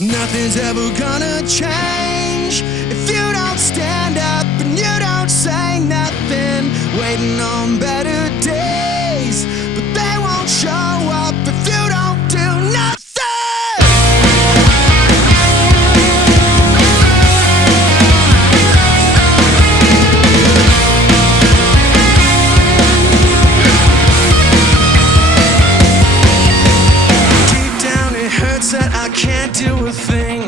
Nothing's ever gonna change if you don't stand up and you don't say nothing. Waiting on better days, but they won't show up if you don't do nothing. That I can't do a thing.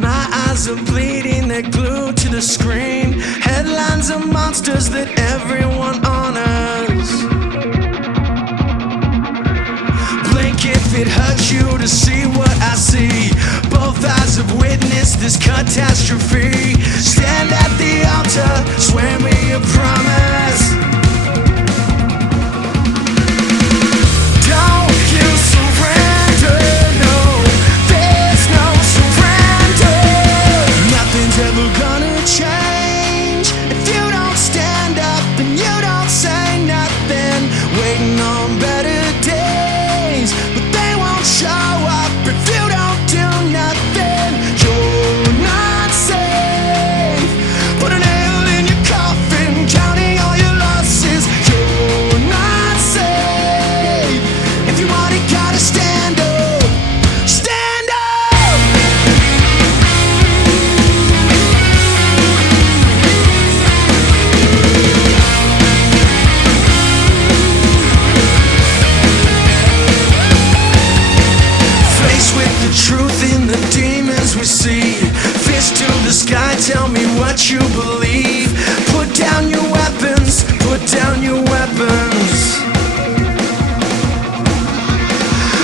My eyes are bleeding, they're glued to the screen. Headlines of monsters that everyone honors. Blink if it hurts you to see what I see. Both eyes have witnessed this catastrophe. Stand at the altar, swear me a promise. Don't you surrender. Never gonna change if you don't stand up and you don't say nothing. Waiting on better days, but they won't show up if you don't do nothing. You're not safe. Put a nail in your coffin, counting all your losses. You're not safe. If you want it, gotta stand up. Tell me what you believe. Put down your weapons, put down your weapons.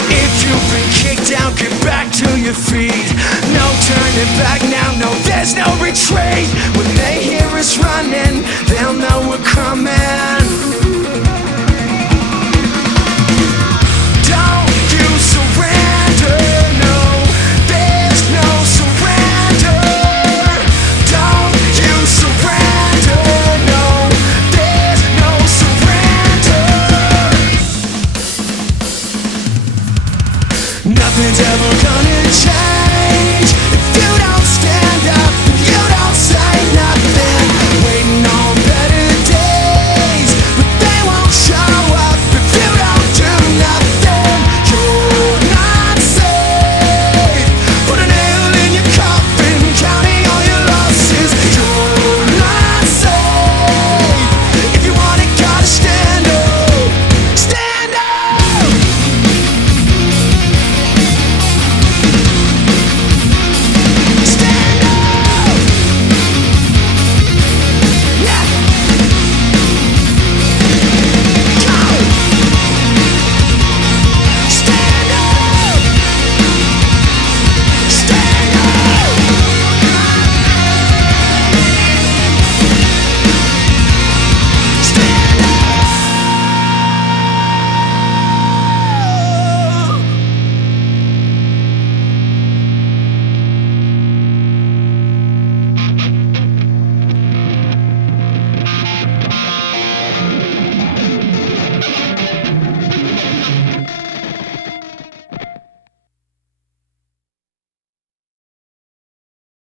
If you've been kicked out, get back to your feet. No turning back now, no, there's no retreat. When they hear us running, they'll know we're coming. Nothing's ever gonna change.